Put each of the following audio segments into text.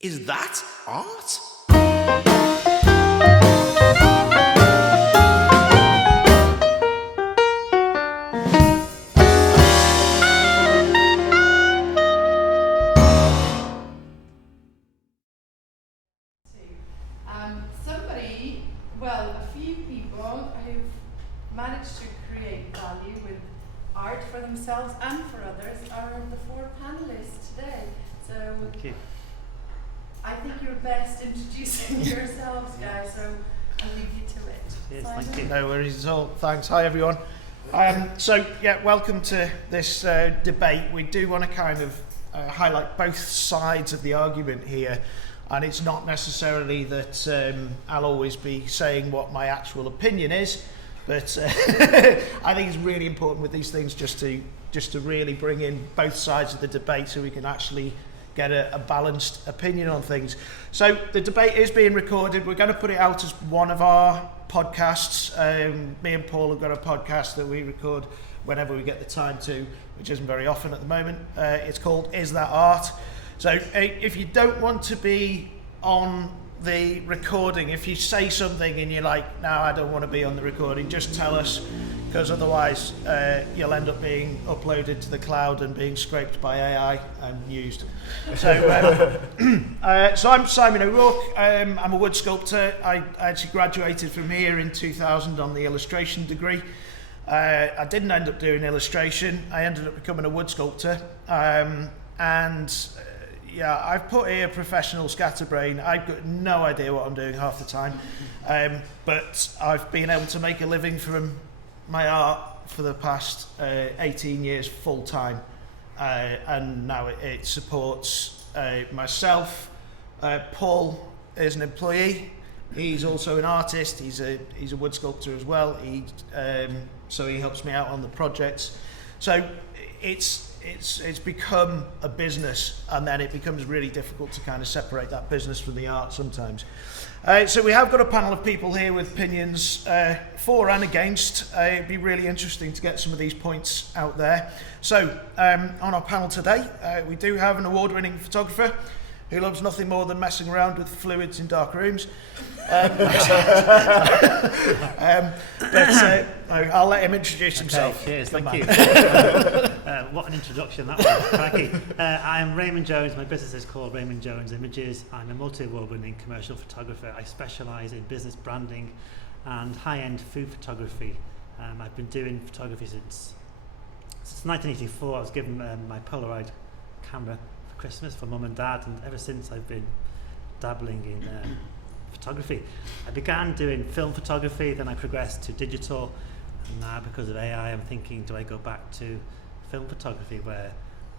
Is that art? A few people who've managed to create value with art for themselves and for others are the four panellists today. So Thank you. I think you're best introducing yourselves, guys, so I'll leave you to it. Yes, Simon? thank you. No worries at all. Thanks. Hi, everyone. Welcome to this debate. We do want to kind of highlight both sides of the argument here. And it's not necessarily that I'll always be saying what my actual opinion is, but I think it's really important with these things just to really bring in both sides of the debate so we can actually get a balanced opinion on things. So the debate is being recorded. We're going to put it out as one of our podcasts. Me and Paul have got a podcast that we record whenever we get the time to, which isn't very often at the moment. It's called Is That Art? So if you don't want to be on the recording, if you say something and you're like, no, I don't want to be on the recording, just tell us, because otherwise you'll end up being uploaded to the cloud and being scraped by AI and used. So I'm Simon O'Rourke. I'm a wood sculptor. I actually graduated from here in 2000 on the illustration degree. I didn't end up doing illustration. I ended up becoming a wood sculptor. I've put here professional scatterbrain. I've got no idea what I'm doing half the time, but I've been able to make a living from my art for the past 18 years full time, and now it supports myself. Paul is an employee. He's also an artist. He's a wood sculptor as well. So he helps me out on the projects. So it's become a business, and then it becomes really difficult to kind of separate that business from the art sometimes. So we have got a panel of people here with opinions for and against. It'd be really interesting to get some of these points out there. So on our panel today, we do have an award-winning photographer who loves nothing more than messing around with fluids in dark rooms. I'll let him introduce himself. Cheers, thank you. What an introduction that was, crikey. I'm Raymond Jones. My business is called Raymond Jones Images. I'm a multi-award winning commercial photographer. I specialise in business branding and high-end food photography. I've been doing photography since 1984. I was given my Polaroid camera for Christmas for Mum and Dad, and ever since I've been dabbling in photography. I began doing film photography, then I progressed to digital, and now because of AI I'm thinking, do I go back to film photography where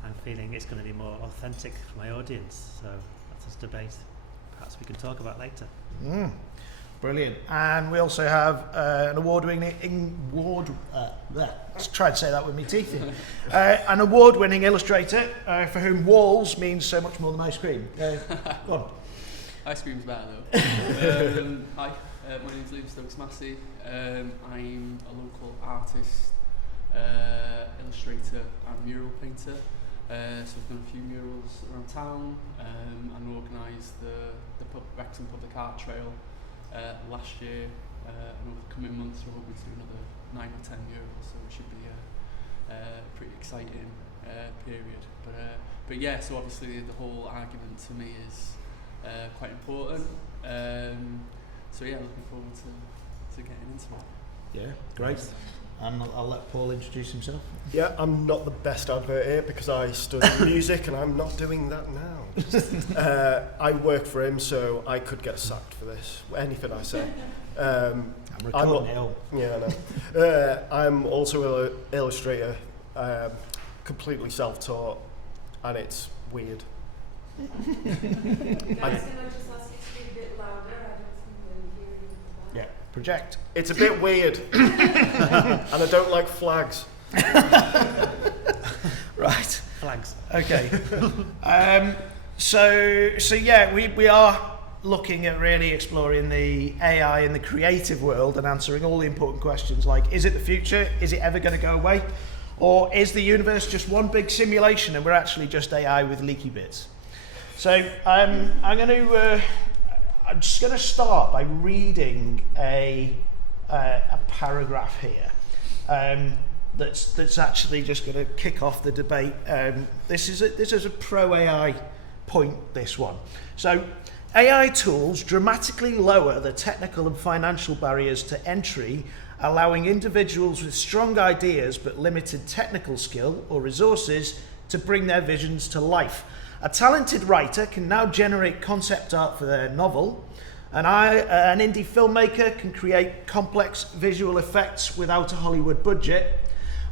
I'm feeling it's going to be more authentic for my audience? So that's a debate perhaps we can talk about later. Brilliant. And we also have an let's try and say that with my teeth in. An award-winning illustrator for whom walls means so much more than ice cream. Go on. Ice cream's better though. Hi, my name's Liam Stokes-Massey. I'm a local artist, illustrator and mural painter. So I've done a few murals around town and organised the Wrexham Public Art Trail last year. And over the coming months we're hoping to do another 9 or 10 murals, so it should be a pretty exciting period. But yeah, so obviously the whole argument to me is quite important. So yeah, looking forward to getting into it. Yeah, great. And I'll let Paul introduce himself. Yeah, I'm not the best advert here because I study music and I'm not doing that now. I work for him, so I could get sacked for this, anything I say. I'm recording it all. Yeah, I know. I'm also an illustrator, completely self-taught, and it's weird. Guys, can I just ask you to speak a bit louder? I don't think they'll hear you. Yeah, project. It's a bit weird, and I don't like flags. Right. Flags. Okay. So yeah, we are looking at really exploring the AI in the creative world and answering all the important questions like, is it the future? Is it ever going to go away? Or is the universe just one big simulation and we're actually just AI with leaky bits? So I'm just going to start by reading a paragraph here that's actually just going to kick off the debate. This is a pro AI point. This one. So AI tools dramatically lower the technical and financial barriers to entry, allowing individuals with strong ideas but limited technical skill or resources to bring their visions to life. A talented writer can now generate concept art for their novel. An indie filmmaker can create complex visual effects without a Hollywood budget.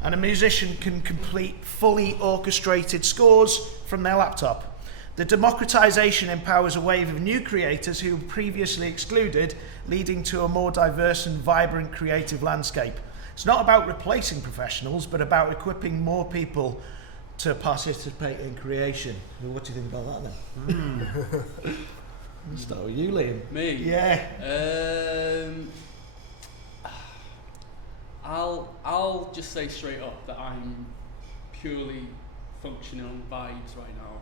And a musician can complete fully orchestrated scores from their laptop. The democratization empowers a wave of new creators who were previously excluded, leading to a more diverse and vibrant creative landscape. It's not about replacing professionals, but about equipping more people to participate in creation. Well, what do you think about that then? Let's start with you, Liam. Me? Yeah. I'll just say straight up that I'm purely functioning on vibes right now.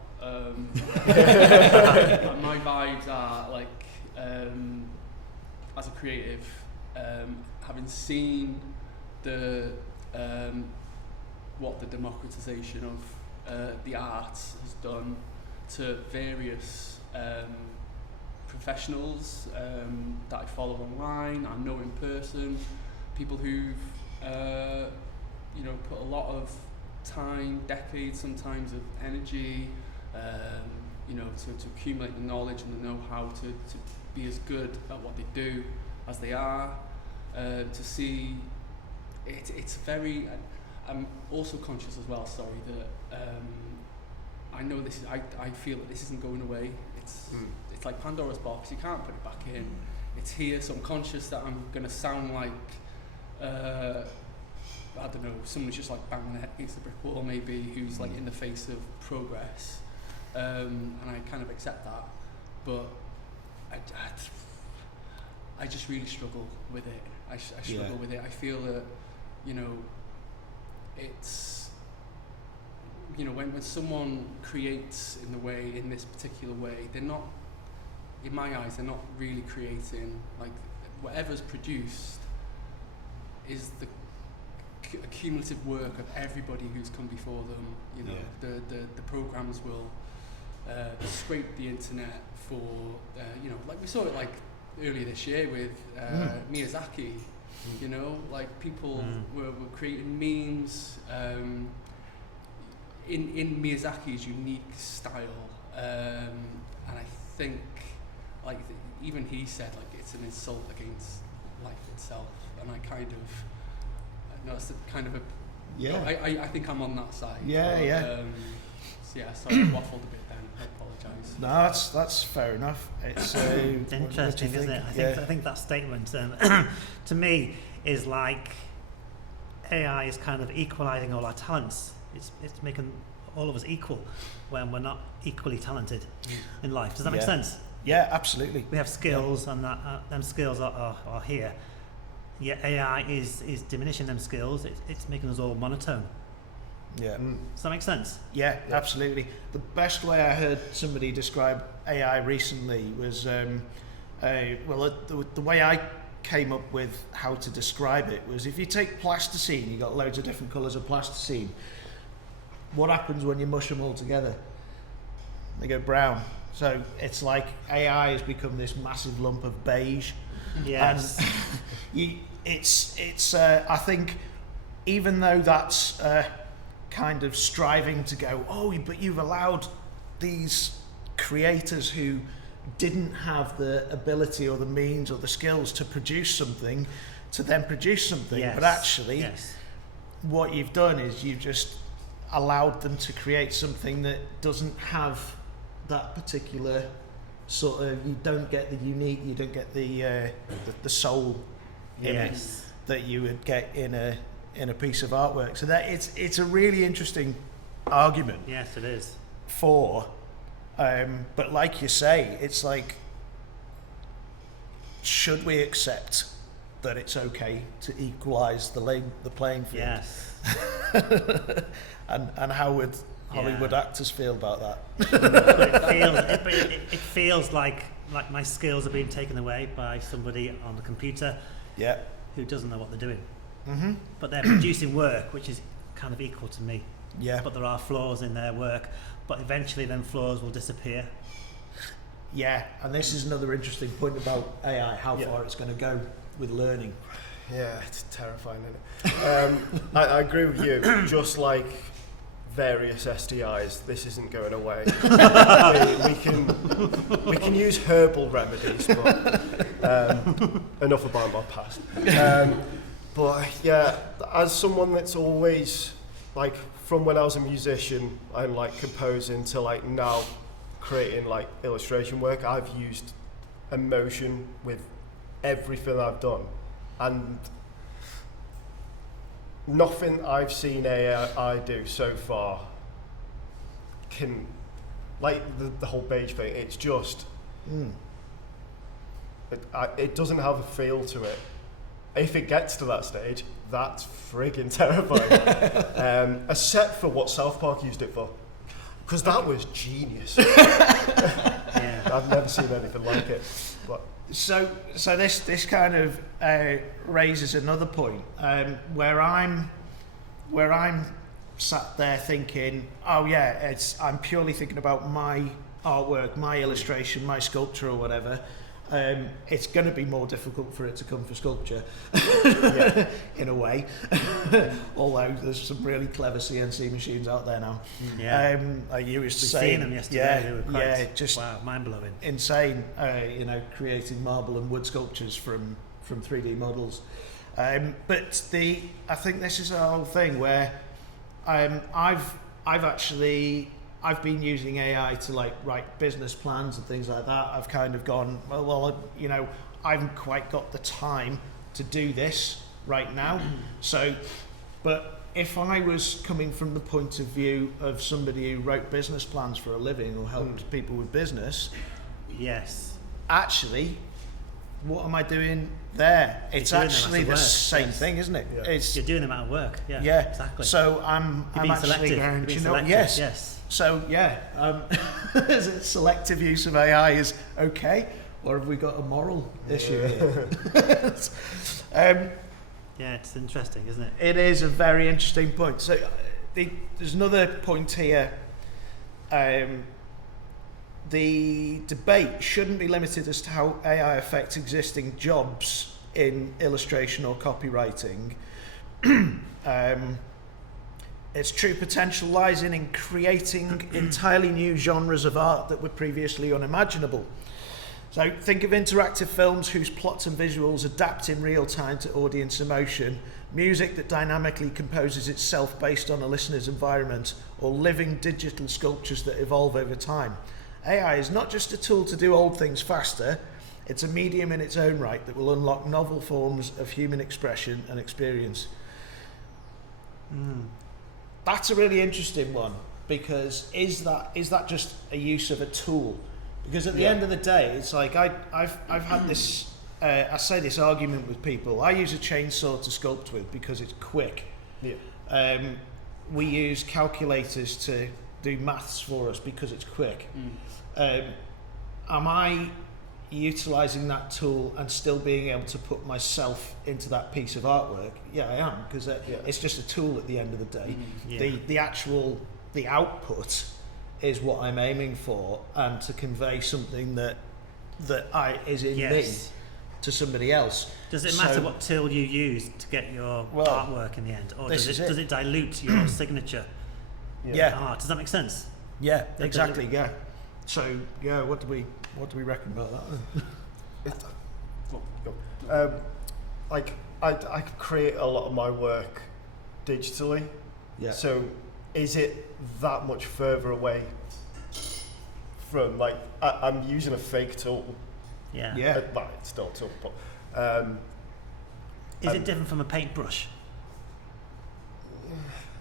My vibes are like, as a creative, having seen the what the democratization of the arts has done to various professionals that I follow online, I know in person, people who've put a lot of time, decades sometimes of energy, to accumulate the knowledge and the know-how to be as good at what they do as they are, to see it's very. I'm also conscious as well, sorry, that I know this is, I feel that this isn't going away. It's like Pandora's box, you can't put it back in. It's here, so I'm conscious that I'm going to sound like, I don't know, someone who's just like banging their head against the brick wall maybe, who's like in the face of progress. And I kind of accept that, but I just really struggle with it. I struggle with it. I feel that, it's, when someone creates in this particular way, they're not, in my eyes, they're not really creating. Like, whatever's produced is the cumulative work of everybody who's come before them. The programs will scrape the internet for, like we saw it like earlier this year with Miyazaki. Like people were creating memes in Miyazaki's unique style, and I think like even he said like it's an insult against life itself, and I kind of it's kind of a I think I'm on that side. Sorry, I waffled a bit then. I apologise. No, that's fair enough. It's interesting, isn't it? I think that statement to me is like AI is kind of equalising all our talents. It's making all of us equal when we're not equally talented in life. Does that make sense? Yeah, absolutely. We have skills, and that them skills are here. Yet AI is diminishing them skills. It's making us all monotone. Yeah. Does that make sense? Yeah, absolutely. The best way I heard somebody describe AI recently was, the way I came up with how to describe it was, if you take plasticine, you've got loads of different colours of plasticine. What happens when you mush them all together? They go brown. So it's like AI has become this massive lump of beige. Yes. And I think even though that's kind of striving to go, but you've allowed these creators who didn't have the ability or the means or the skills to produce something to then produce something. But actually what you've done is you've just allowed them to create something that doesn't have that particular sort of, you don't get the unique, you don't get the soul in it that you would get in a piece of artwork. So that it's a really interesting argument. Yes, it is. But like you say, it's like, should we accept that it's okay to equalise the playing field? Yes. and how would Hollywood actors feel about that. But it feels like my skills are being taken away by somebody on the computer Yeah. who doesn't know what they're doing. Mm-hmm. But they're producing work which is kind of equal to me. Yeah. But there are flaws in their work. But eventually them flaws will disappear. Yeah, and this is another interesting point about AI, how Yeah. far it's going to go with learning. Yeah, it's terrifying, isn't it? I agree with you. Just like various STIs, this isn't going away. we can use herbal remedies, but enough about my past. But yeah, as someone that's always like from when I was a musician and like composing to like now creating like illustration work, I've used emotion with everything I've done, and nothing I've seen AI do so far can, like the whole Beige thing, it's just it doesn't have a feel to it. If it gets to that stage, that's friggin' terrifying. Except for what South Park used it for, because that was genius. Yeah. I've never seen anything like it. But So this kind of raises another point where I'm sat there thinking, oh yeah, I'm purely thinking about my artwork, my illustration, my sculpture or whatever. It's going to be more difficult for it to come for sculpture, in a way. Although there's some really clever CNC machines out there now. Yeah. You were We've saying, seen them yesterday. They were quite, just wow, mind-blowing. insane. Creating marble and wood sculptures from 3D models. But I think this is a whole thing where I've been using AI to like write business plans and things like that. I've kind of gone, I haven't quite got the time to do this right now. So, but if I was coming from the point of view of somebody who wrote business plans for a living or helped people with business, Yes. actually, what am I doing there? It's doing actually the work, same yes. thing, isn't it? Yeah. It's You're doing them out of work. Yeah. yeah. Exactly. So I'm You're being actually selective. going, You're do being you know, selective. yes. Yes. So yeah, is it selective use of AI is okay, or have we got a moral issue here? Yeah, it's interesting, isn't it? It is a very interesting point. So there's another point here. The debate shouldn't be limited as to how AI affects existing jobs in illustration or copywriting. Its true potential lies in creating entirely new genres of art that were previously unimaginable. So think of interactive films whose plots and visuals adapt in real time to audience emotion, music that dynamically composes itself based on a listener's environment, or living digital sculptures that evolve over time. AI is not just a tool to do old things faster, it's a medium in its own right that will unlock novel forms of human expression and experience. That's a really interesting one, because is that just a use of a tool? Because at the end of the day, it's like I've had this I say this argument with people. I use a chainsaw to sculpt with because it's quick. yeah. We use calculators to do maths for us because it's quick. Am I utilising that tool and still being able to put myself into that piece of artwork? Yeah, I am, because it's just a tool at the end of the day. Yeah. The output is what I'm aiming for, and to convey something that is in me to somebody else. Does it matter what tool you use to get your artwork in the end, or this does is it it. dilute your signature Yeah. art? Does that make sense? Yeah, exactly. Yeah. So yeah, what do we reckon about that? Like I could create a lot of my work digitally. Yeah. So is it that much further away from like I'm using a fake tool? Yeah. Yeah. Like it's still a tool, but Is it different from a paintbrush?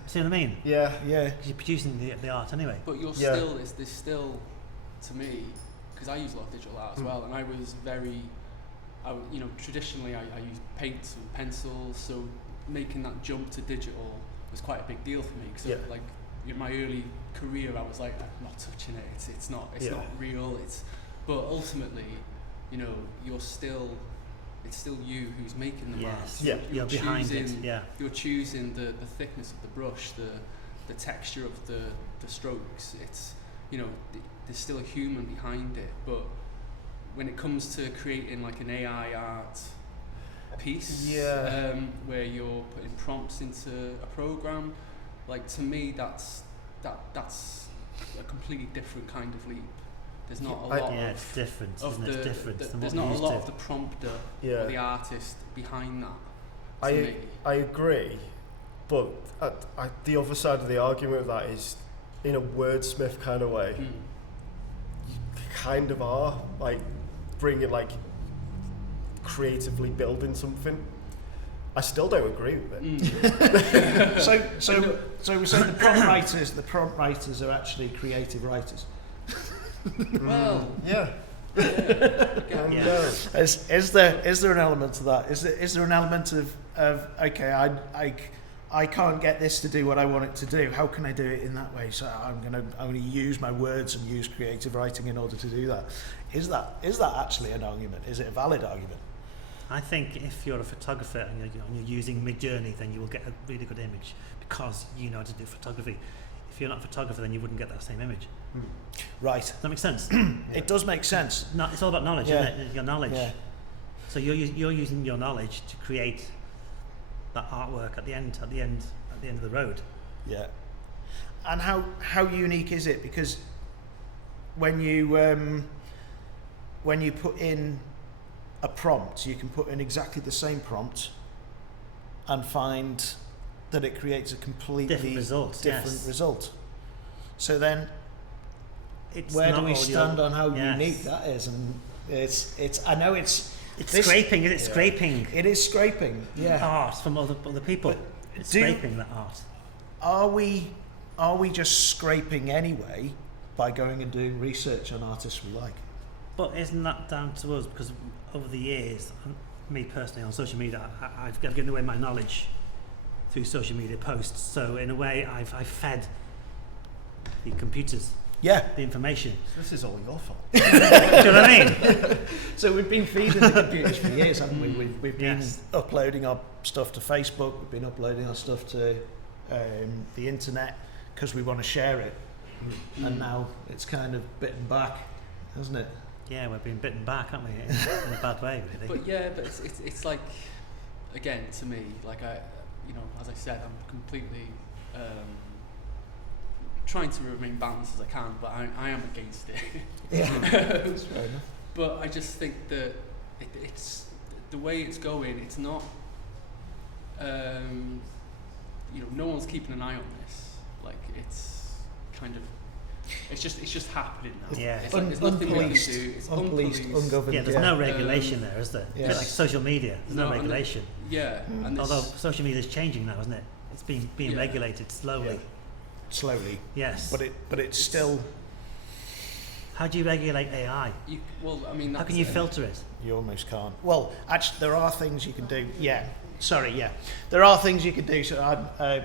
See what I mean? yeah. Yeah. Because you're producing the art anyway. But you're Yeah. still, there's still, to me, because I use a lot of digital art as well, and I was very, traditionally I use paints and pencils, so making that jump to digital was quite a big deal for me, because Yeah. like in my early career, I was like, I'm not touching it. It's not real. But ultimately, you know, it's still you who's making the mask. Yes. You're behind it. choosing- Yeah. You're choosing the thickness of the brush, the texture of the strokes. It's, you know, there's still a human behind it. But when it comes to creating like an AI art piece, where you're putting prompts into a program, like, to me that's a completely different kind of leap. There's not a lot Yeah, it's different. of Isn't it? It's different than there's what not we a used lot to. of the prompter or the artist behind that. to me. I agree, but the other side of the argument of that is, in a wordsmith kind of way, you kind of are like bringing, like, creatively building something. I still don't agree with it. So we say the prompt writers are actually creative writers. Well, Yeah. Yeah. Is there an element to that? Is there an element of okay, I can't get this to do what I want it to do. How can I do it in that way? So I'm going to only use my words and use creative writing in order to do that. Is that actually an argument? Is it a valid argument? I think if you're a photographer and you're using Midjourney, then you will get a really good image because you know how to do photography. If you're not a photographer, then you wouldn't get that same image. Right. Does that make sense? It does make sense. No, it's all about knowledge, Yeah. isn't it? Your knowledge. Yeah. So you're using your knowledge to create that artwork at the end of the road. Yeah. And how unique is it? Because when you put in a prompt, you can put in exactly the same prompt and find that it creates a completely Different result. So then, It's where not do we all stand on how yes. unique that is? And it's I know it's scraping. Is it scraping It is scraping. Yeah. art from other people? But It's do- scraping that art. Are we just scraping anyway by going and doing research on artists we like? But isn't that down to us? Because over the years, me personally on social media, I've given away my knowledge through social media posts. So in a way, I've fed the computers Yeah. the information. This is all your fault. Do you know what I mean? So we've been feeding the computers for years, haven't we? We've been Yes. uploading our stuff to Facebook. We've been uploading our stuff to the internet because we want to share it. And now it's kind of bitten back, hasn't it? Yeah, we're being bitten back, aren't we? In a bad way, really. but yeah, but it's like, again, to me, like, as I said, I'm completely trying to remain balanced as I can, but I am against it. Yeah. That's fair enough. But I just think that it's the way it's going. It's not. No one's keeping an eye on this. Like, it's kind of. It's just happening now. Yeah. It's like there's nothing we can Unpoliced, do. It's unpoliced, ungoverned. Yeah, there's no regulation there, is there? yeah. It's like social media. There's no No, and the- regulation. Yeah, and Although this, social media is changing now, isn't it? It's being Yeah. regulated slowly. Slowly, Yes. but it's still. How do you regulate AI? that's How can you it. filter it? You almost can't. Well, actually, there are things you can do. Yeah. Sorry. Yeah. There are things you can do. So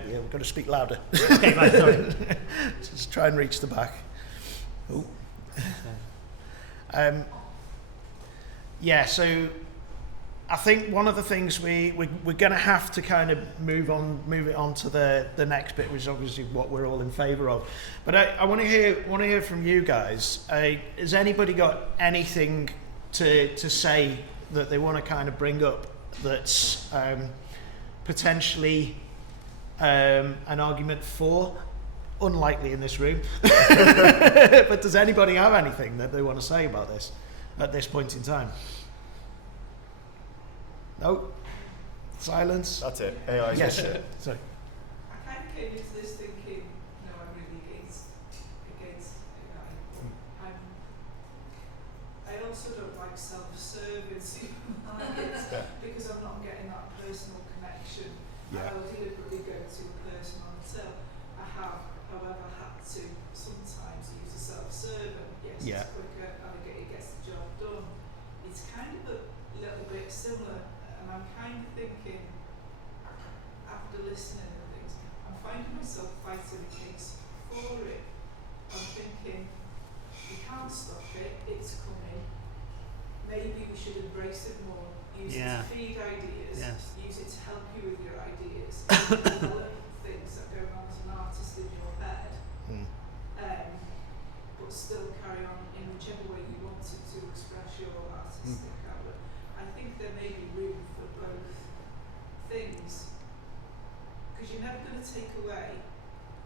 we've got to speak louder. Okay, right, sorry. Just try and reach the back. Oh. So I think one of the things we're going to have to kind of move it on to the next bit, which is obviously what we're all in favour of. But I want to hear from you guys. Has anybody got anything to say that they want to kind of bring up that's potentially an argument for? Unlikely in this room. But does anybody have anything that they want to say about this at this point in time? No? Silence? That's it. AI is Yes. shit. Sorry. I kind of came into this thinking, no, I'm really against AI. I also don't like self-serving supermarkets because I'm not getting that personal connection. Yeah. I will deliberately go to a person on the till. I have, however, had to sometimes use a self-serve. Yes, Yeah. it's quicker and it gets the job done. It's kind of a little bit similar, and I'm kind of thinking, after listening to things, I'm finding myself fighting against for it. I'm thinking, we can't stop it, it's coming. Maybe we should embrace it more, use it to feed ideas, use it to help you with your ideas, develop things that go on as an artist in your head, but still carry on in whichever way you want it to express your artistic outlet. I think there may be room for both things, because you're never going to take away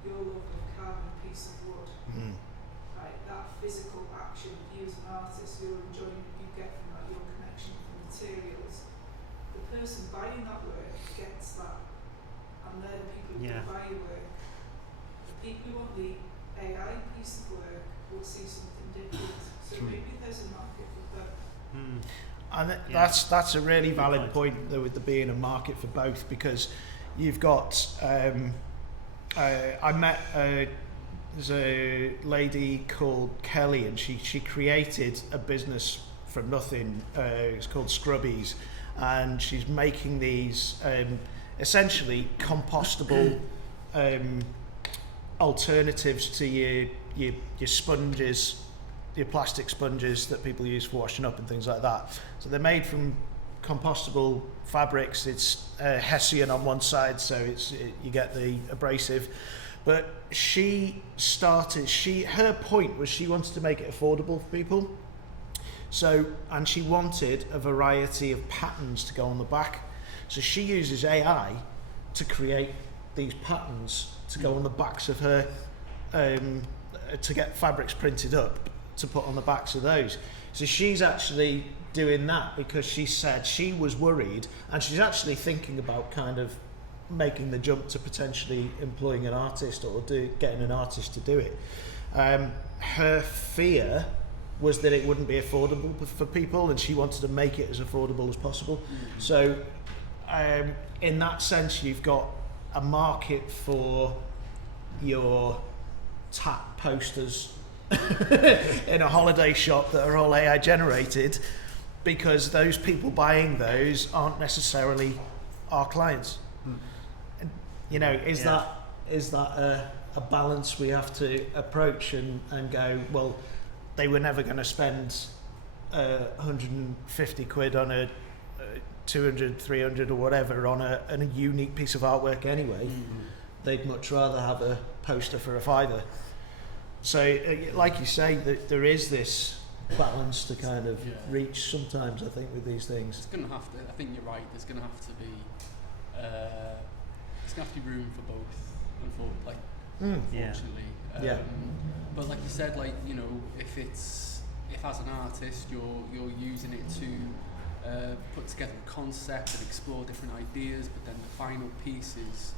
your love of carving a piece of wood. Right, that physical action, you as an artist, your enjoyment you get from that, your connection with the materials. The person buying that work gets that, and they're the people who buy your work. The people who want the AI piece of work will see something different. So maybe there's a market for both. And that's a really valid point, though, with there being a market for both, because you've got I met there's a lady called Kelly, and she created a business from nothing. It's called Scrubbies, and she's making these essentially compostable alternatives to your sponges, your plastic sponges that people use for washing up and things like that. So they're made from compostable fabrics. It's Hessian on one side, so you get the abrasive. But her point was she wanted to make it affordable for people. So, and she wanted a variety of patterns to go on the back. So she uses AI to create these patterns to go on the backs of her, to get fabrics printed up to put on the backs of those. So she's actually doing that because she said she was worried, and she's actually thinking about kind of making the jump to potentially employing an artist or getting an artist to do it. Her fear was that it wouldn't be affordable for people, and she wanted to make it as affordable as possible. So in that sense, you've got a market for your tap posters in a holiday shop that are all AI generated, because those people buying those aren't necessarily our clients. You know, is that a balance we have to approach and go, well, they were never going to spend 150 quid on a 200, 300 or whatever on a unique piece of artwork anyway. They'd much rather have a poster for a £5. So, like you say, there is this balance to kind of reach sometimes, I think, with these things. It's going to have to, I think you're right, there's going to have to be room for both, unfortunately. But like you said, like, you know, if as an artist you're using it to put together a concept and explore different ideas, but then the final piece is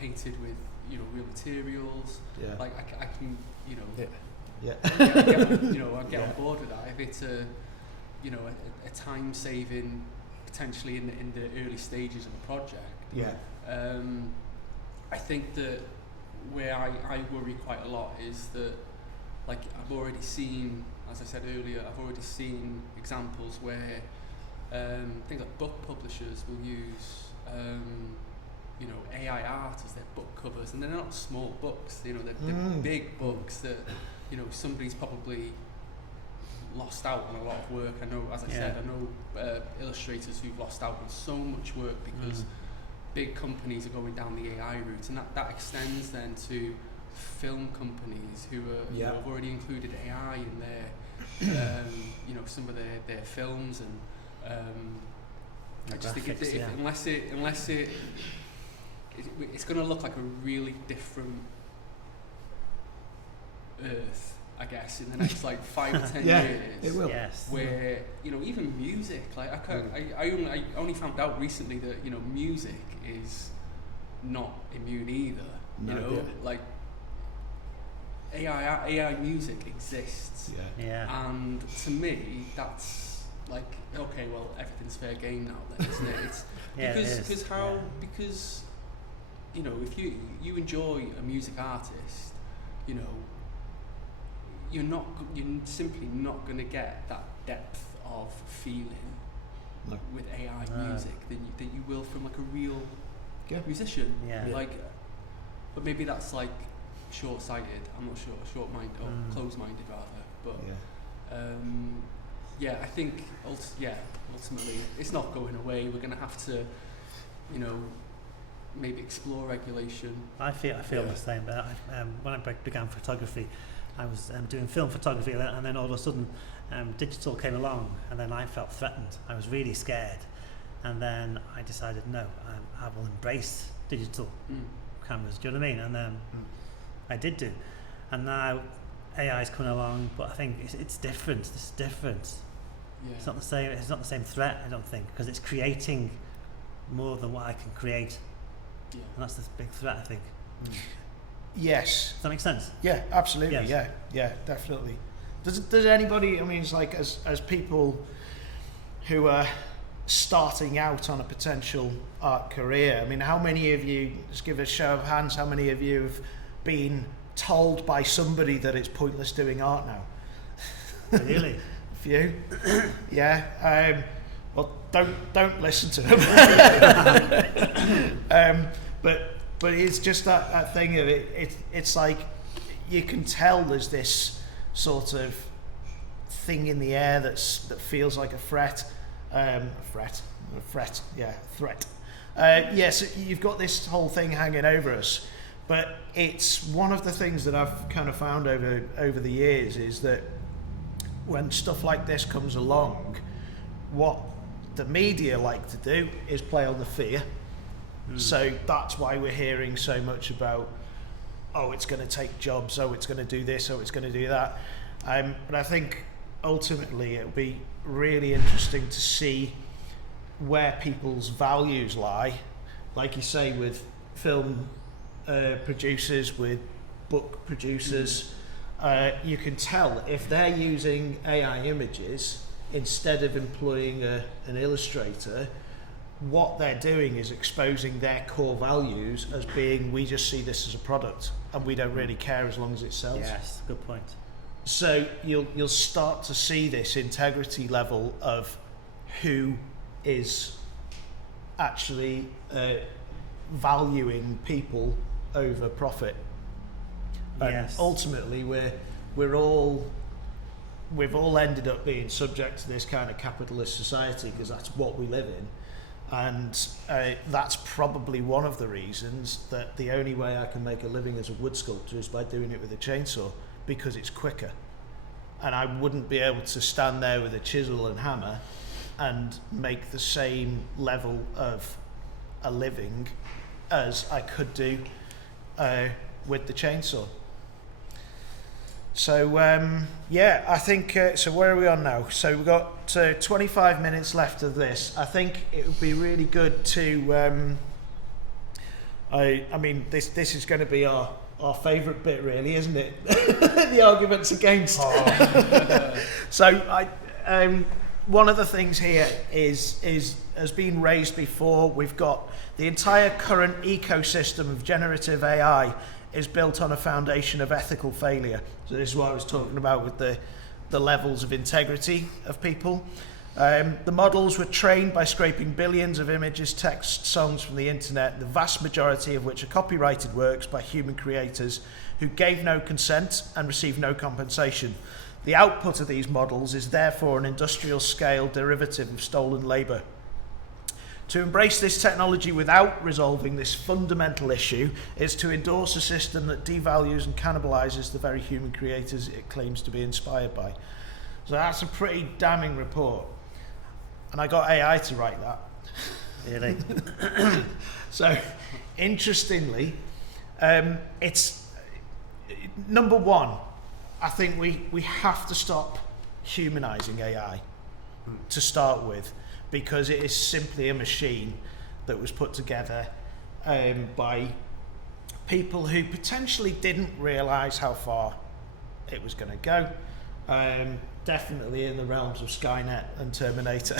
painted with, you know, real materials. Like I can, you know, I get on board with that. If it's a time saving potentially in the early stages of a project. I think that where I worry quite a lot is that, like, I've already seen, as I said earlier, examples where things like book publishers will use AI art as their book covers, and they're not small books, you know, they're big books that, you know, somebody's probably lost out on a lot of work. I know, as I said, illustrators who've lost out on so much work because big companies are going down the AI route, and that extends then to film companies who have already included AI in their some of their films, and I just think it's going to look like a really different Earth, I guess, in the next like 5 or 10 years. It will. Where, you know, even music, like I only found out recently that, you know, music is not immune either. Like AI music exists. And to me, that's like, okay, well, everything's fair game now then, isn't it? It's because you know, if you enjoy a music artist, you know, you're simply not going to get that depth of feeling with AI music that you will from like a real musician. Like, but maybe that's like short-sighted. I'm not sure, short-minded or closed-minded rather. But I think ultimately it's not going away. We're going to have to, maybe explore regulation. I feel the same. But when I began photography, I was doing film photography, and then all of a sudden digital came along, and then I felt threatened. I was really scared, and then I decided no, I will embrace digital cameras. Do you know what I mean? And I did do, and now AI is coming along, but I think it's different. It's different. Yeah. It's not the same. It's not the same threat, I don't think, because it's creating more than what I can create, and that's the big threat, I think. Yes. Does that make sense? Yeah, absolutely. Yes. Yeah, definitely. Does anybody? I mean, it's like as people who are starting out on a potential art career. I mean, how many of you? Just give a show of hands. How many of you have been told by somebody that it's pointless doing art now? Really? A few. Yeah. Well, don't listen to them. But it's just that thing of it. It's like you can tell there's this sort of thing in the air that feels like a threat. Threat. Yes, you've got this whole thing hanging over us. But it's one of the things that I've kind of found over the years is that when stuff like this comes along, what the media like to do is play on the fear. So that's why we're hearing so much about, oh, it's going to take jobs, oh, it's going to do this, oh, it's going to do that. But I think ultimately it'll be really interesting to see where people's values lie. Like you say, with film producers, with book producers, you can tell if they're using AI images instead of employing an illustrator, what they're doing is exposing their core values as being, we just see this as a product and we don't really care as long as it sells. Yes, good point. So you'll start to see this integrity level of who is actually valuing people over profit. Yes. Ultimately, we've all ended up being subject to this kind of capitalist society because that's what we live in. And that's probably one of the reasons that the only way I can make a living as a wood sculptor is by doing it with a chainsaw, because it's quicker. And I wouldn't be able to stand there with a chisel and hammer and make the same level of a living as I could do with the chainsaw. So I think, so where are we on now? So we've got 25 minutes left of this. I think it would be really good to, I mean, this is going to be our favourite bit really, isn't it? The arguments against. So one of the things here is has been raised before. We've got the entire current ecosystem of generative AI is built on a foundation of ethical failure. So this is what I was talking about with the levels of integrity of people. The models were trained by scraping billions of images, text, songs from the internet, the vast majority of which are copyrighted works by human creators who gave no consent and received no compensation. The output of these models is therefore an industrial scale derivative of stolen labour. To embrace this technology without resolving this fundamental issue is to endorse a system that devalues and cannibalises the very human creators it claims to be inspired by. So that's a pretty damning report. And I got AI to write that. Really? So, interestingly, it's number one, I think we have to stop humanising AI to start with, because it is simply a machine that was put together by people who potentially didn't realise how far it was going to go. Definitely in the realms of Skynet and Terminator.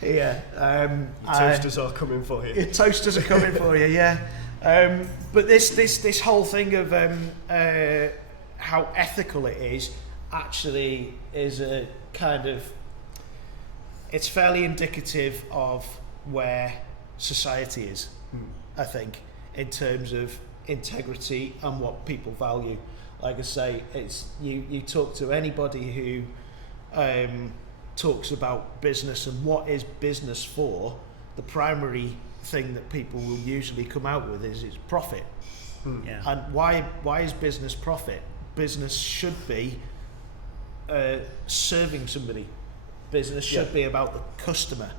Yeah. Toasters are coming for you. Toasters are coming for you, yeah. But this whole thing of how ethical it is actually is a kind of, it's fairly indicative of where society is, I think, in terms of integrity and what people value. Like I say, it's you talk to anybody who talks about business and what is business for, the primary thing that people will usually come out with is profit. Yeah. And why is business profit? Business should be serving somebody. Business should be about the customer.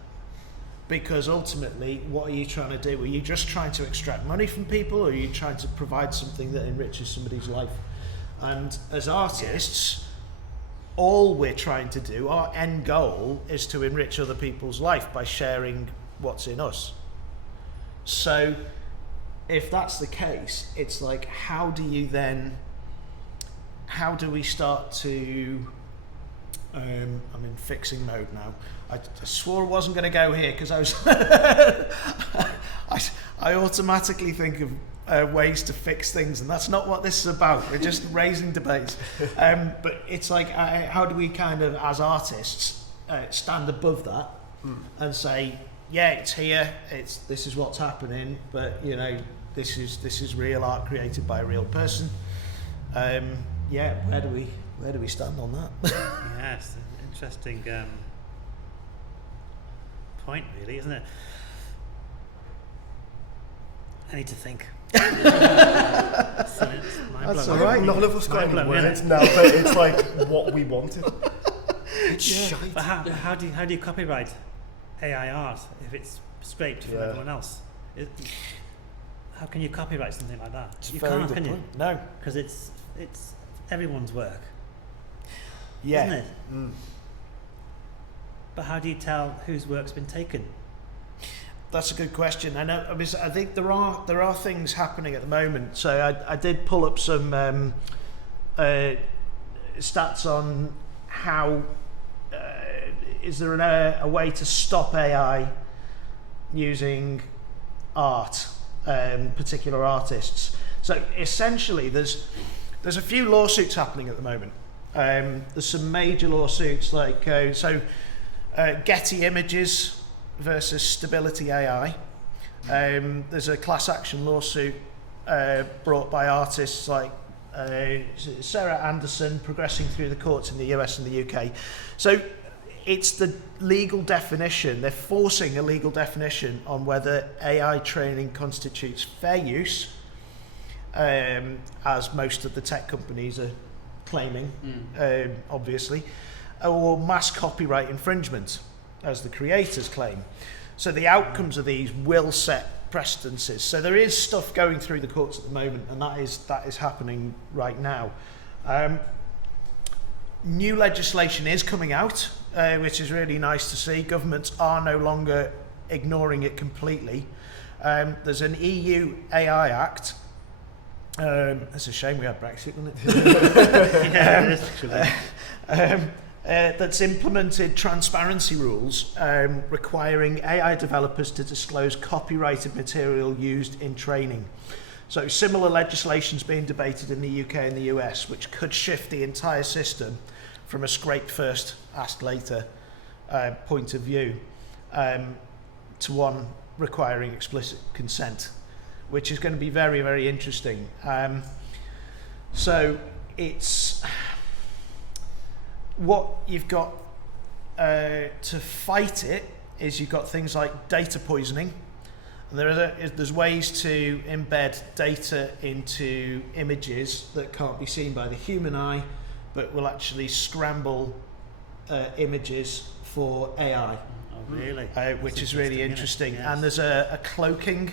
Because ultimately, what are you trying to do? Are you just trying to extract money from people, or are you trying to provide something that enriches somebody's life? And as artists, all we're trying to do, our end goal, is to enrich other people's life by sharing what's in us. So if that's the case, it's like, how do we start to, I'm in fixing mode now. I swore I wasn't going to go here because I was, I automatically think of ways to fix things, and that's not what this is about. We're just raising debates. But it's like, how do we kind of, as artists, stand above that and say, yeah, it's here, this is what's happening, but you know, this is real art created by a real person. Yeah, where do we stand on that? Yes, interesting point, really, isn't it? I need to think. That's all right. None of us got any Mind-blowing, words now, but it's like what we wanted. It's shite. But how do you copyright AI art if it's scraped from everyone else? How can you copyright something like that? It's You very can't, good can you? point. No. Because it's everyone's work, Yeah. isn't it? But how do you tell whose work's been taken? That's a good question. I think there are things happening at the moment. So I did pull up some stats on how is there a way to stop AI using art, particular artists. So essentially, there's a few lawsuits happening at the moment. There's some major lawsuits like Getty Images versus Stability AI. There's a class action lawsuit brought by artists like Sarah Anderson, progressing through the courts in the US and the UK. So it's the legal definition. They're forcing a legal definition on whether AI training constitutes fair use, as most of the tech companies are claiming, obviously, or mass copyright infringement, as the creators claim. So the outcomes of these will set precedences. So there is stuff going through the courts at the moment, and that is happening right now. New legislation is coming out, which is really nice to see. Governments are no longer ignoring it completely. There's an EU AI Act. It's a shame we had Brexit, isn't it? Yeah, it is actually. That's implemented transparency rules requiring AI developers to disclose copyrighted material used in training. So similar legislation is being debated in the UK and the US, which could shift the entire system from a scraped first, asked later point of view to one requiring explicit consent, which is going to be very, very interesting. So it's what you've got to fight it is you've got things like data poisoning. And there's ways to embed data into images that can't be seen by the human eye, but will actually scramble images for AI. Oh, really? Which is really interesting. Yes. And there's a cloaking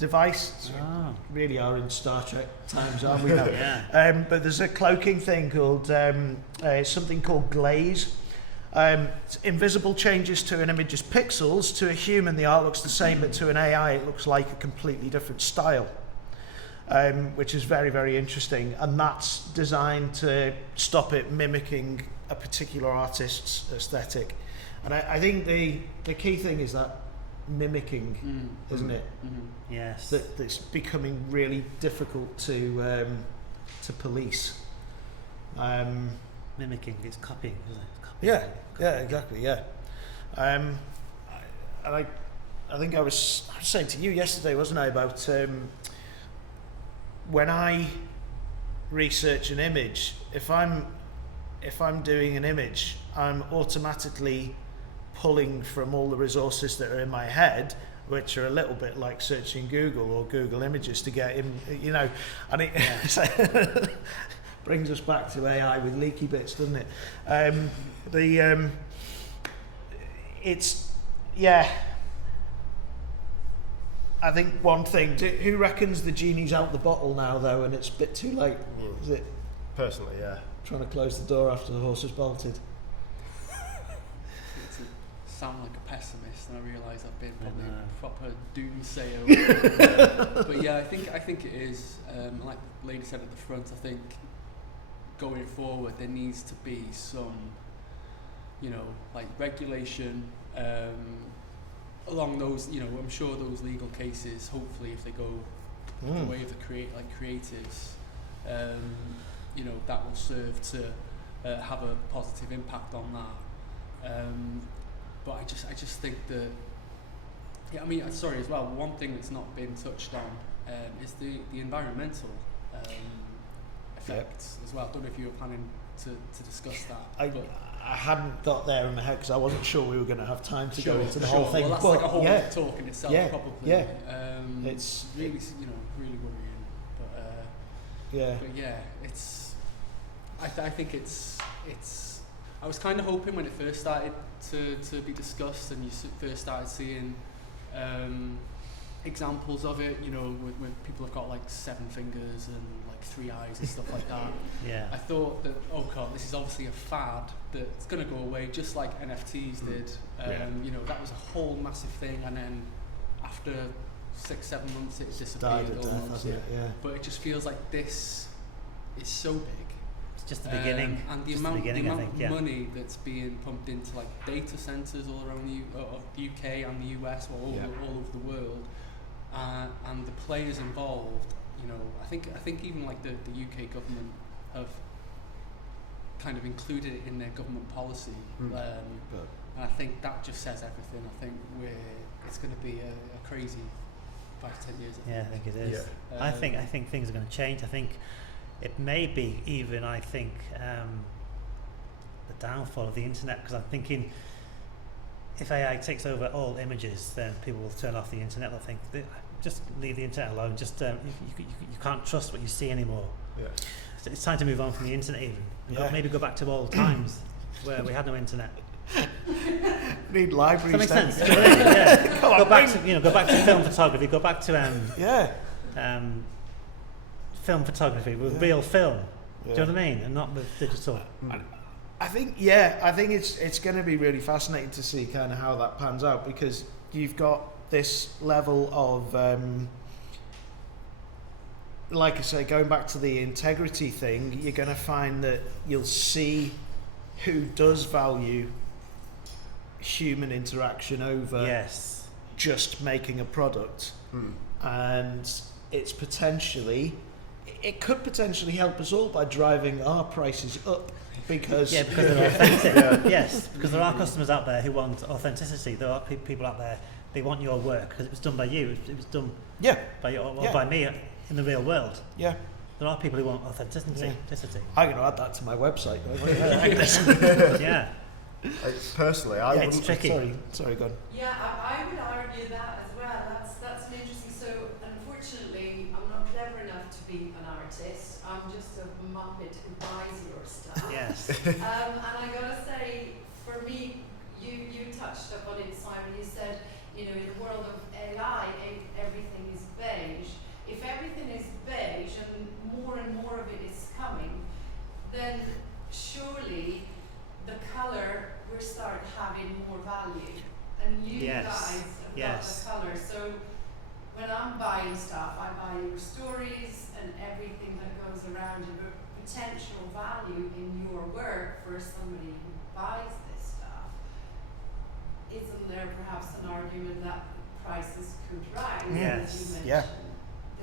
device. Really are in Star Trek times, aren't we now? Yeah. But there's a cloaking thing called something called glaze. It's invisible changes to an image's pixels. To a human, the art looks the same, but to an AI, it looks like a completely different style, which is very, very interesting. And that's designed to stop it mimicking a particular artist's aesthetic. And I think the key thing is that mimicking, isn't it? Yes. That's becoming really difficult to police. Mimicking, it's copying, isn't it? Copying. Yeah, exactly. Yeah. And I think I was saying to you yesterday, wasn't I, about when I research an image, if I'm doing an image, I'm automatically pulling from all the resources that are in my head, which are a little bit like searching Google or Google Images to get in, you know, and it brings us back to AI with leaky bits, doesn't it? It's, yeah. I think one thing, who reckons the genie's out the bottle now though and it's a bit too late? Is it? Personally, yeah. Trying to close the door after the horse has bolted. To sound like a pessimist, and I realise I've been probably proper doomsayer. But yeah, I think it is. Like the lady said at the front, I think going forward there needs to be some, you know, like regulation along those. You know, I'm sure those legal cases, hopefully, if they go the way of the creatives. You know, that will serve to have a positive impact on that. But I just think that, yeah, I mean, sorry as well, one thing that's not been touched on is the environmental effects as well. I don't know if you were planning to discuss that. I hadn't got there in my head because I wasn't sure we were going to have time to go into the whole thing. Well, that's like a whole talk in itself, probably. Yeah. It's really, you know, really worrying. But yeah, it's. I think it's. I was kind of hoping when it first started to be discussed, and you first started seeing examples of it. You know, when people have got like 7 fingers and like 3 eyes and stuff like that. Yeah. I thought that, oh god, this is obviously a fad that's going to go away, just like NFTs did. You know, that was a whole massive thing, and then after 6-7 months, it disappeared almost. But it just feels like this is so big. It's just the beginning. And the amount of money that's being pumped into like data centers all around the UK and the US, or all over the world, and the players involved. You know, I think even like the UK government have kind of included it in their government policy, and I think that just says everything. I think it's going to be a crazy 5-10 years. I think it is. Yeah. I think things are going to change. I think it may be even. I think the downfall of the internet, because I'm thinking if AI takes over all images, then people will turn off the internet. They'll think, just leave the internet alone. Just you can't trust what you see anymore. Yeah. So it's time to move on from the internet even. Maybe go back to old times where we had no internet. Need libraries. Does that make sense? Yeah. Go back to film photography. Go back to film photography with real film. Do you know what I mean? And not with digital. I think it's going to be really fascinating to see kind of how that pans out, because you've got this level of like I say, going back to the integrity thing, you're going to find that you'll see who does value human interaction over just making a product. And it could potentially help us all by driving our prices up, because they're authentic. Yes, because there are customers out there who want authenticity. There are people out there, they want your work because it was done by you. It was done by you or by me in the real world. Yeah. There are people who want authenticity. I'm going to add that to my website. Personally, I wouldn't. It's tricky. Sorry, go on. Yeah, I would argue that as well. That's an interesting. So, unfortunately, I'm not clever enough to be an artist. I'm just a muppet who buys your stuff. Yes. And I gotta say, for me, you touched upon it, Simon. You said, in the world of AI, everything is beige. If everything is beige and more of it is coming, then surely the colour will start having more value. And you guys have got the colour. So when I'm buying stuff, I buy your stories and everything that goes around it, the potential value in your work for somebody who buys this stuff. Isn't there perhaps an argument that prices could rise, as you mentioned?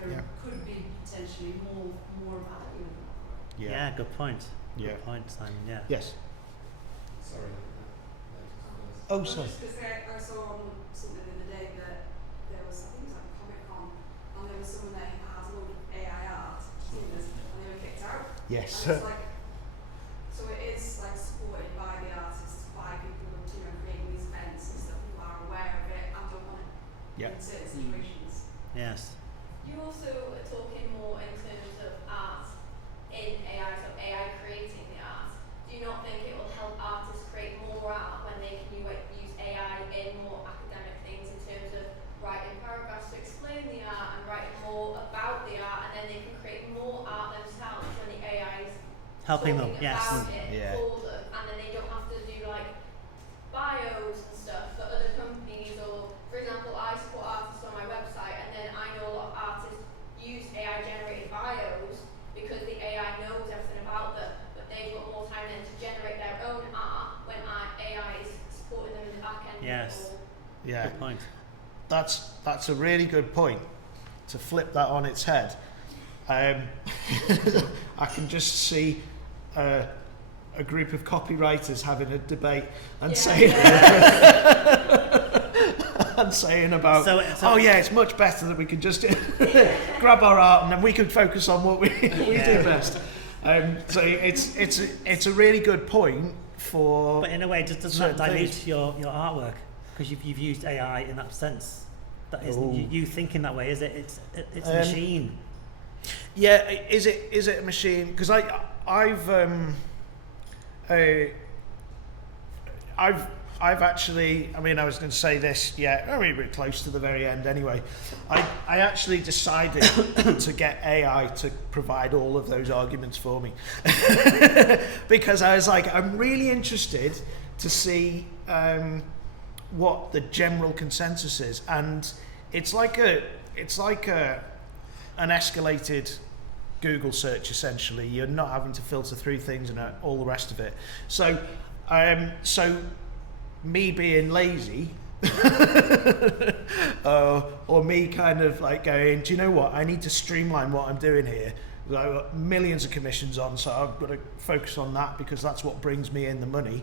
There could be potentially more value in that work. Yeah, good point. Good point, Simon. Yeah. Yes. Sorry. Oh, sorry. Just because I saw on something the other day that there was, I think it was like a Comic Con, and there was someone there who has a load of AI art, Yes. And it's like, so it is like supported by the artists, by people you know creating these events and stuff who are aware of it and don't want it Yeah. in certain situations. Yes. You also are talking more in terms of art in AI, so AI creating the art. Do you not think it will help artists create more art when they can use AI in more academic things in terms of writing paragraphs to explain the art and writing more about the art, and then they can create more art themselves when the AI is Helping them, talking yes. about it Yeah. for them, and then they don't have to do like bios and stuff for other companies, or for example I support artists on my website, and then I know a lot of artists use AI generated bios because the AI knows everything about them, but they've got more time then to generate their own art when AI is supporting them in the back end. Yes. Yeah. Good point. That's a really good point. To flip that on its head, I can just see a group of copywriters having a debate and saying and saying about, oh yeah, it's much better that we can just grab our art and then we can focus on what we do best. So it's a really good point for. But in a way, doesn't that dilute your artwork? Because you've used AI in that sense. That isn't you thinking that way, is it? It's a machine. Yeah, is it a machine? Because I've actually, I mean, I was going to say this, I mean, we're close to the very end anyway. I actually decided to get AI to provide all of those arguments for me. Because I was like, I'm really interested to see what the general consensus is. And it's like an escalated Google search, essentially. You're not having to filter through things and all the rest of it. So me being lazy or me kind of like going, do you know what, I need to streamline what I'm doing here. I've got millions of commissions on, so I've got to focus on that because that's what brings me in the money.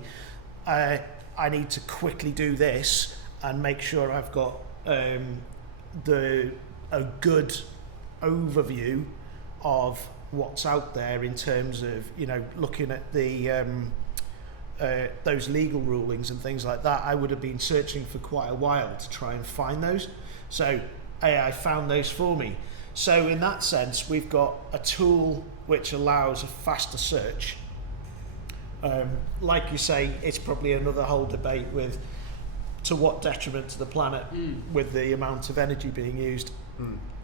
I need to quickly do this and make sure I've got a good overview of what's out there in terms of, you know, looking at the those legal rulings and things like that. I would have been searching for quite a while to try and find those. So AI found those for me. So in that sense, we've got a tool which allows a faster search. Like you say, it's probably another whole debate with to what detriment to the planet with the amount of energy being used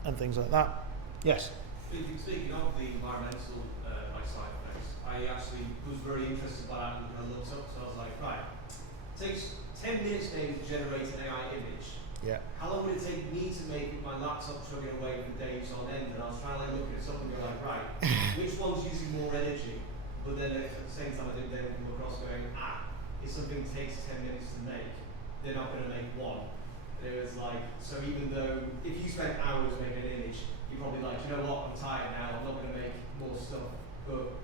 and things like that. Yes? Speaking of the environmental side effects, I actually was very interested by that and I looked up, so I was like, right, it takes 10 minutes maybe to generate an AI image. Yeah. How long would it take me to make my laptop chugging away for days on end? And I was trying to like look at it and go like, right, which one's using more energy? But then at the same time I didn't then come across going, if something takes 10 minutes to make, they're not going to make one. And it was like, so even though, if you spend hours making an image, you're probably like, you know what, I'm tired now, I'm not going to make more stuff. But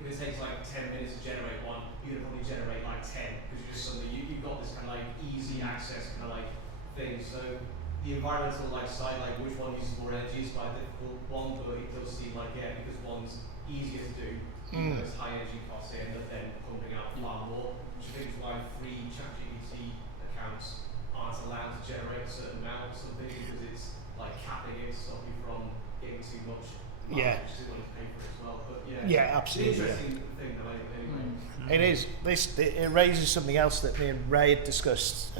if it takes like 10 minutes to generate one, you're going to probably generate like 10, because you're just suddenly, you've got this kind of like easy access kind of like thing. So the environmental like side, like which one uses more energy is quite a difficult one, but it does seem like, because one's easier to do, even though it's high energy costs, they end up then pumping out far more, which I think is why free ChatGPT accounts aren't allowed to generate a certain amount or something, because it's like capping it to stop you from getting too much. Yeah. Which is what you pay for it as well. But Yeah, absolutely. Interesting thing though, anyway. It is. It raises something else that me and Ray had discussed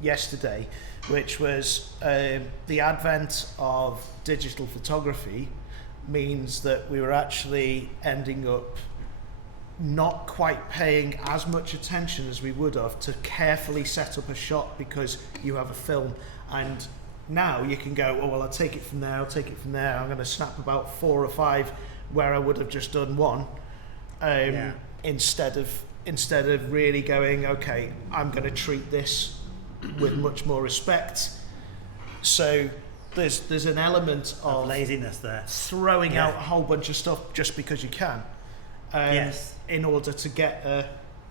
yesterday, which was the advent of digital photography means that we were actually ending up not quite paying as much attention as we would have to carefully set up a shot because you have a film, and now you can go, oh well, I'll take it from there, I'm going to snap about 4 or 5 where I would have just done one, instead of really going, okay, I'm going to treat this with much more respect. So there's an element of laziness there, throwing out a whole bunch of stuff just because you can, in order to get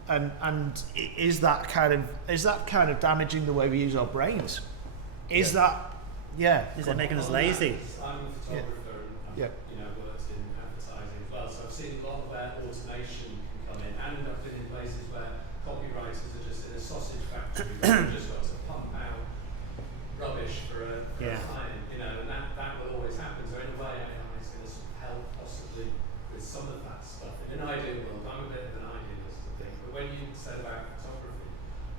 and is that kind of damaging the way we use our brains? Is that is it making us lazy? I'm a photographer and I've worked in advertising as well, so I've seen sausage factory where you've just got to pump out rubbish for a client, you know, and that will always happen. So in a way, AI is going to sort of help possibly with some of that stuff. In an ideal world, I'm a bit of an idealist, I think, but when you said about photography,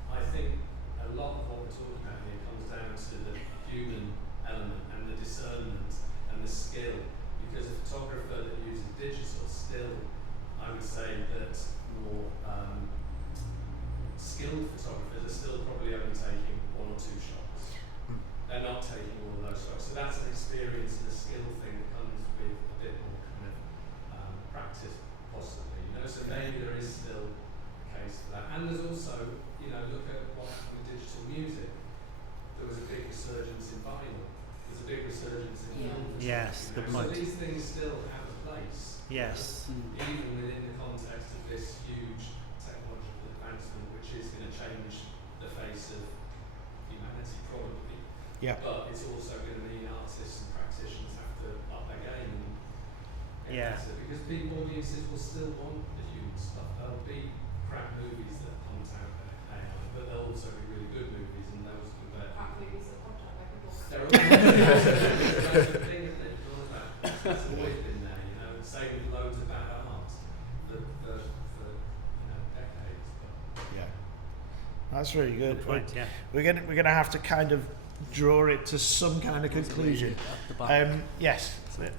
I think a lot of what we're talking about here comes down to the human element and the discernment and the skill, because a photographer that uses digital still, I would say that more skilled photographers are still probably only taking 1 or 2 shots. They're not taking all of those shots. So that's an experience and a skill thing that comes with a bit more kind of practice, possibly. You know, so maybe there is still a case for that. And there's also, you know, look at what happened with digital music. There was a big resurgence in vinyl. There's a big resurgence in film. Yes, good point. So these things still have a place. Yes. Even within the context of this huge technological advancement, which is going to change the face of humanity probably. Yeah. But it's also going to mean artists and practitioners have to up their game and get better, because audiences will still want the human stuff. There'll be crap movies that pumped out AI, but there'll also be really good movies, and those convert. Crap movies that pumped out like a book. They're all that's the thing, isn't it? It's always been there, you know. Same with loads of bad art for you know, decades. But Yeah, that's really good. Good point, yeah. We're gonna have to kind of draw it to some kind of conclusion. Yes. That's it.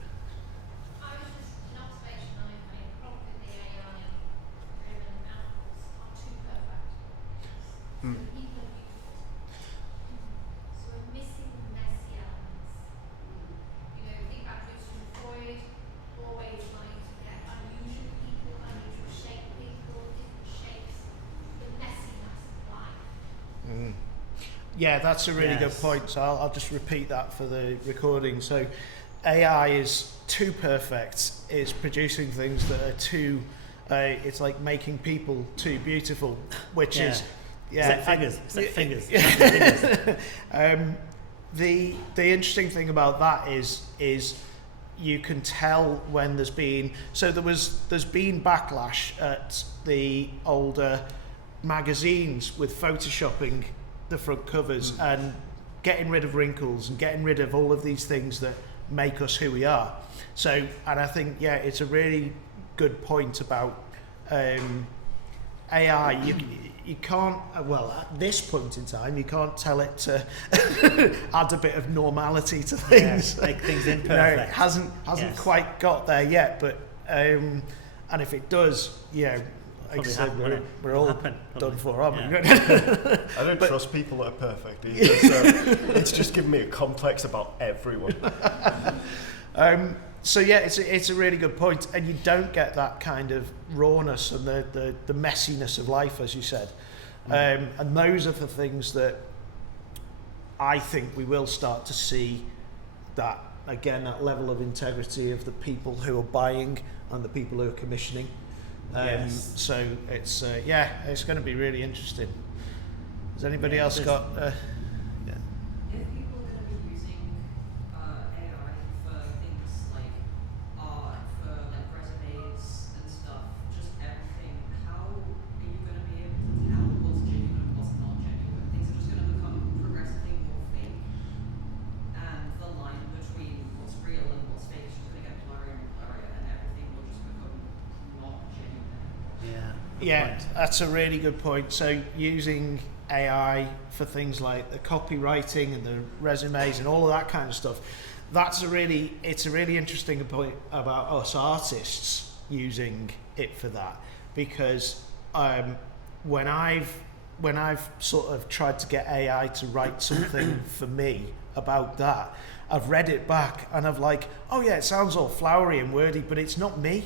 I was just an observation I made. Probably the AI-driven outputs are too perfect. So the people are beautiful. So we're missing the messy elements. You know, think back to Freud, always wanting to get unusual people, unusual shaped people, different shapes, the messiness of life. Yeah, that's a really good Yes. point. So I'll just repeat that for the recording. So AI is too perfect. It's producing things that are too. It's like making people too beautiful, which is. Yeah, It's like figures. It's like figures. The interesting thing about that is you can tell when there's been backlash at the older magazines with photoshopping the front covers and getting rid of wrinkles and getting rid of all of these things that make us who we are. So, and I think it's a really good point about AI. You can't, well, at this point in time, you can't tell it to add a bit of normality to things. Yeah, make things imperfect. You know, it hasn't quite got there yet, but and if it does, like I said, we're all done for, aren't we? I don't trust people that are perfect either, so it's just giving me a complex about everyone. So it's a really good point, and you don't get that kind of rawness and the messiness of life, as you said. And those are the things that I think we will start to see, that again, that level of integrity of the people who are buying and the people who are commissioning. So it's it's going to be really interesting. Has anybody else got? If people are going to be using AI for things like art, for like resumes and stuff, just everything, how are you going to be able to tell what's genuine and what's not genuine? Things are just going to become progressively more fake, and the line between what's real and what's fake is just going to get blurrier and blurrier, and everything will just become not genuine. Yeah, that's a really good point. So using AI for things like the copywriting and the resumes and all of that kind of stuff, it's a really interesting point about us artists using it for that, because when I've sort of tried to get AI to write something for me about that, I've read it back and I've like, oh yeah, it sounds all flowery and wordy, but it's not me.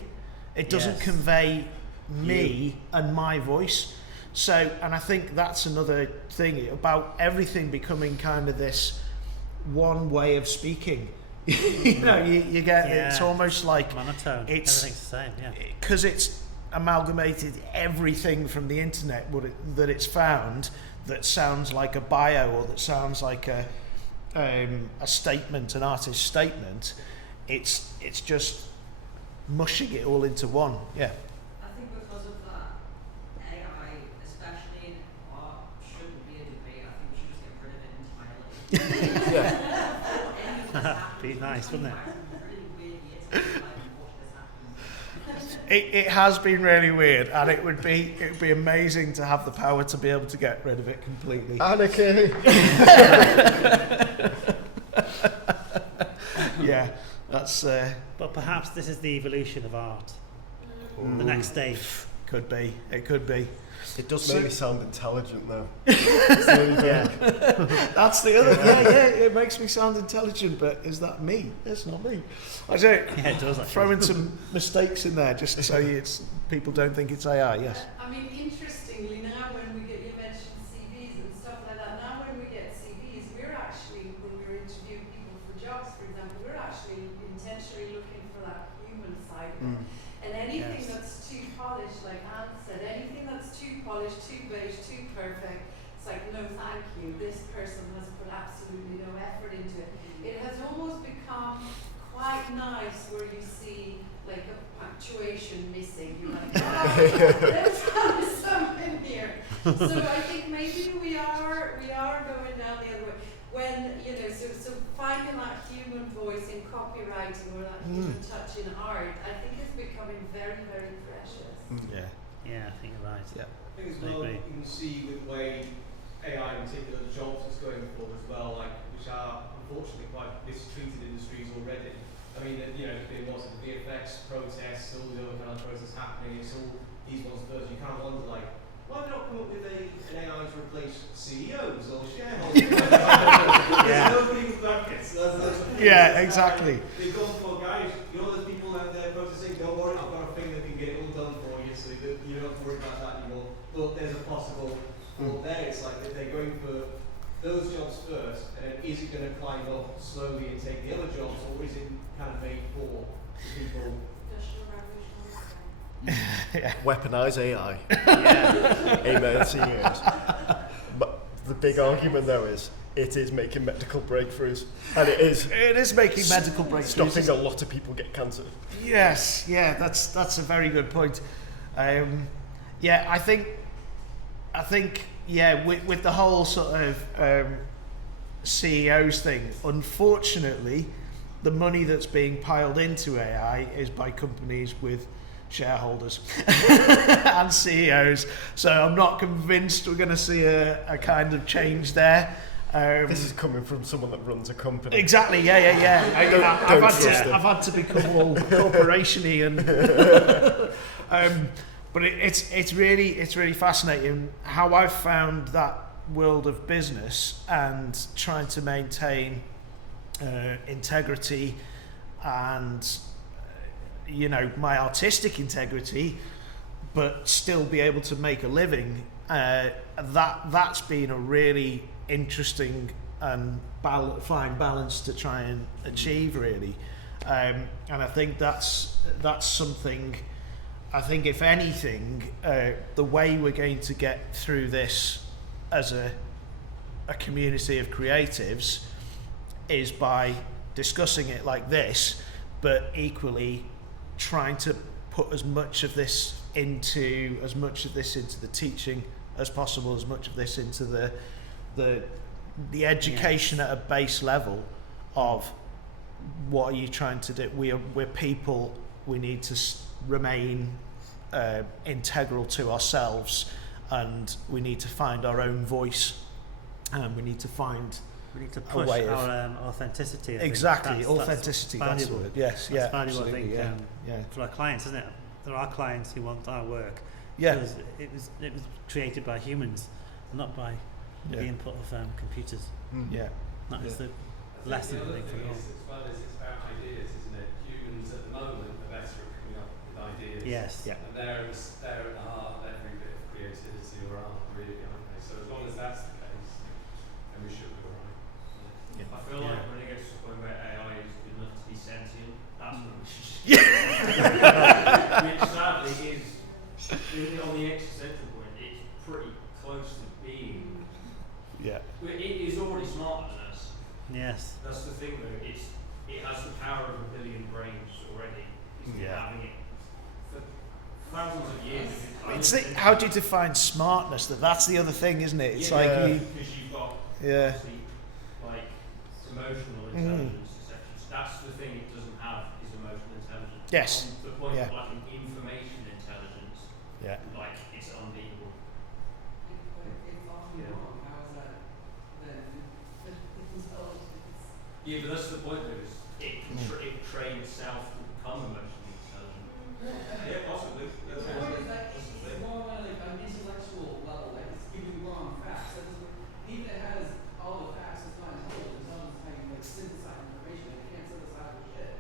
It doesn't convey me and my voice. So, and I think that's another thing about everything becoming kind of this one way of speaking. You get it's almost like monotone. Everything's the same, because it's amalgamated everything from the internet that it's found that sounds like a bio or that sounds like a statement, an artist's statement. It's just mushing it all into one. I think because of that, AI, especially in art, Be nice, wouldn't it? It has been really weird, and it would be amazing to have the power to be able to get rid of it completely. Anarchy. Yeah, that's But perhaps this is the evolution of art. The next stage. could be. It could be. It does make me sound intelligent though. Yeah. That's the other. Yeah. It makes me sound intelligent, but is that me? It's not me. I say Yeah, it does actually. throw in some mistakes in there just so people don't think it's AI. Yes. I mean, interestingly, now when we get, you mentioned CVs and stuff like that, now when we get CVs, we're actually, when we're interviewing people for jobs, for example, we're actually intentionally looking for that human side of it. And anything Yes. that's too polished, like Anne said, anything that's too polished, too beige, too perfect, it's like, no thank you, this person has put absolutely no effort into it. It has almost become quite nice where you see like a punctuation missing. You're like, oh, there's something here. So I think maybe we are going down the other way. When, you know, so finding that human voice in copywriting or that human touch in art, I think is becoming very, very precious. Yeah. Yeah, I think you're right. Yeah. I think as I well, agree. you can see with the way AI in particular, the jobs it's going for as well, like, which are unfortunately quite mistreated industries already. I mean, you know, there's been lots of VFX protests, all the other kind of protests happening, it's all these ones first, you kind of wonder, like, why not come up with an AI to replace CEOs or shareholders? There's nobody with brackets. Yeah, exactly. They've gone for, guys, you know those people out there protesting, don't worry, I've got a thing that can get it all done for you, so that you don't have to worry about that anymore. But there's a possible thought there, it's like that they're going for those jobs first, and then is it going to climb up slowly and take the other jobs, or is it kind of made for people? Weaponize AI. Yeah. Amen, CEOs. But the big argument though is it is making medical breakthroughs, and it is making medical breakthroughs. stopping a lot of people get cancer. Yes, yeah, that's a very good point. Yeah, I think, yeah, with the whole sort of CEOs thing, unfortunately, the money that's being piled into AI is by companies with shareholders and CEOs. So I'm not convinced we're going to see a kind of change there. This is coming from someone that runs a company. Exactly, yeah. I've had to become all corporation-y and but it's really fascinating how I've found that world of business and trying to maintain integrity and you know, my artistic integrity, but still be able to make a living. That's been a really interesting and fine balance to try and achieve, really. And I think that's something. I think if anything, the way we're going to get through this as a community of creatives is by discussing it like this, but equally trying to put as much of this into the teaching as possible, as much of this into the education at a base level of what are you trying to do. We're people. We need to remain integral to ourselves, and we need to find our own voice, and we need to find. We need to push our authenticity. I think. Exactly, authenticity. That's the word. Yes, that's yeah, valuable, absolutely. I think, for our clients, isn't it? There are clients who want our work. Yeah. It was created by humans, not by the input of computers. Yeah. That is the lesson, I think, for it all. As well as it's about ideas, isn't it? Humans at the moment are better at coming up with ideas. Yes. Yeah. And they're at the heart of every bit of creativity or art, really, aren't they? So as long as that's the case, then we should be all right. I feel like when it gets to the point where AI is good enough to be sentient, that's when we should which sadly is, on the existential point, it's pretty close to being. Yeah. It is already smarter than us. Yes. That's the thing though, it has the power of 1 billion brains already. It's been having it for thousands of years. How do you define smartness? That's the other thing, isn't it? It's because you've got yeah. like emotional intelligence, etc. that's the thing it doesn't have is emotional intelligence. Yes. On the point Yeah. of like an information intelligence, Yeah. like it's unbeatable. It's often Yeah. wrong. How is that then intelligence? Yeah, but that's the point though, is it can it train itself to become emotionally intelligent. Yeah, possibly. The point is that it's more on like an intellectual level, like it's giving you wrong facts. That doesn't, even if it has all the facts, it's not intelligent. It's not just how you like synthesize information. It can't synthesize the shit.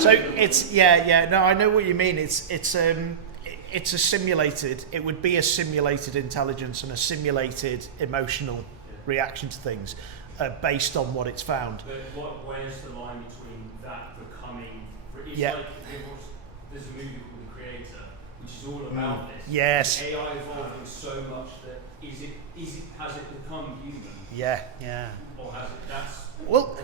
So it's no, I know what you mean. It's a simulated. It would be a simulated intelligence and a simulated emotional reaction to things, based on what it's found. But where's the line between that becoming? It's Yeah. like there's a movie called The Creator, which is all about this. Yes. AI evolving so much that has it become human? Yeah. Or has it? That's Well,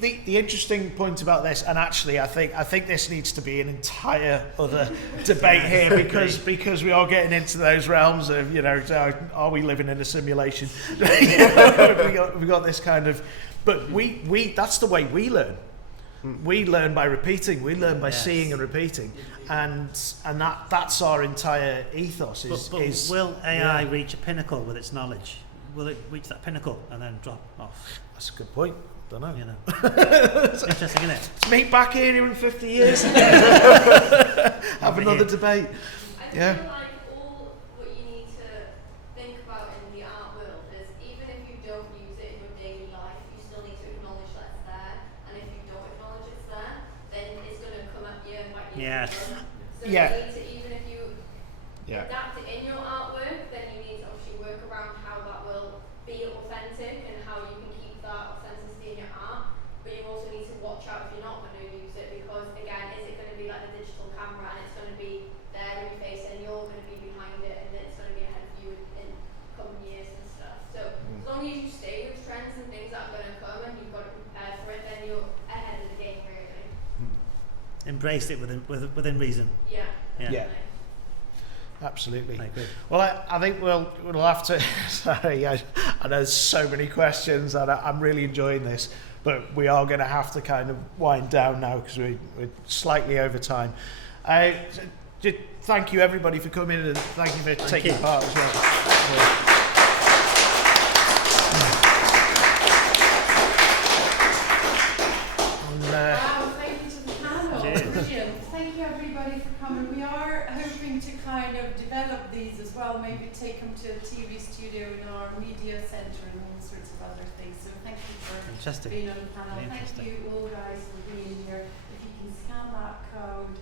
the interesting point about this, and actually I think this needs to be an entire other debate here, because we are getting into those realms of, are we living in a simulation? we got this kind of, but we that's the way we learn. We learn by repeating. We learn by seeing and repeating, and that's our entire ethos. Is will AI reach a pinnacle with its knowledge? Will it reach that pinnacle and then drop off? That's a good point. Don't know. It's interesting, isn't it? Let's meet back here in 50 years. Have another debate. I feel like all what you need to think about in the art world is, even if you don't use it in your daily life, you still need to acknowledge that it's there. And if you don't acknowledge it's there, then it's going to come at you and bite you. Yes. So Yeah. you need to, even if you adapt it in your artwork, then you need to obviously work around how that will be authentic and how you can keep that authenticity in your art. But you also need to watch out if you're not going to use it, because again, is it going to be like the digital camera and it's going to be there in your face and you're going to be behind it and it's going to be ahead of you in coming years and stuff. So as long as you stay with trends and things that are going to come and you've got to prepare for it, then you're ahead of the game really. Embrace it within reason. Yeah. Absolutely. I agree. Well, I think we'll have to. Sorry, I know there's so many questions, and I'm really enjoying this, but we are going to have to kind of wind down now because we're slightly over time. Thank you everybody for coming, and thank you for taking part as well. Wow, thank you to the panel. Brilliant. Thank you everybody for coming. We are hoping to kind of develop these as well, maybe take them to a TV studio in our media centre and all sorts of other things. So thank you for being on the panel. Really Thank you all guys for being here. If you can scan that code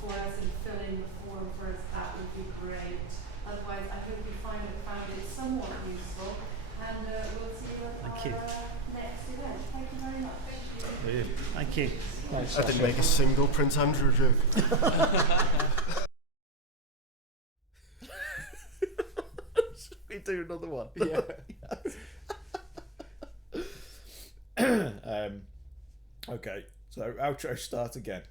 for us and fill in the form for us, that would be great. Otherwise, I hope you found it somewhat useful, and we'll see you at our next event. Thank you very much. Thank you. I didn't make a single Prince Andrew joke. We do another one. Yeah. Okay, so outro start again.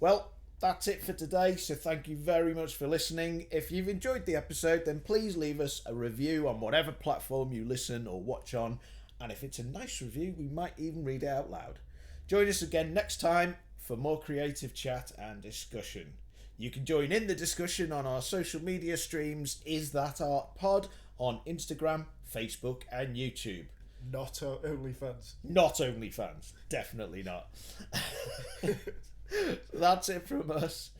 Well, that's it for today, so thank you very much for listening. If you've enjoyed the episode, then please leave us a review on whatever platform you listen or watch on, and if it's a nice review, we might even read it out loud. Join us again next time for more creative chat and discussion. You can join in the discussion on our social media streams, Is That Art Pod, on Instagram, Facebook and YouTube. Not OnlyFans. Not OnlyFans, definitely not. That's it from us.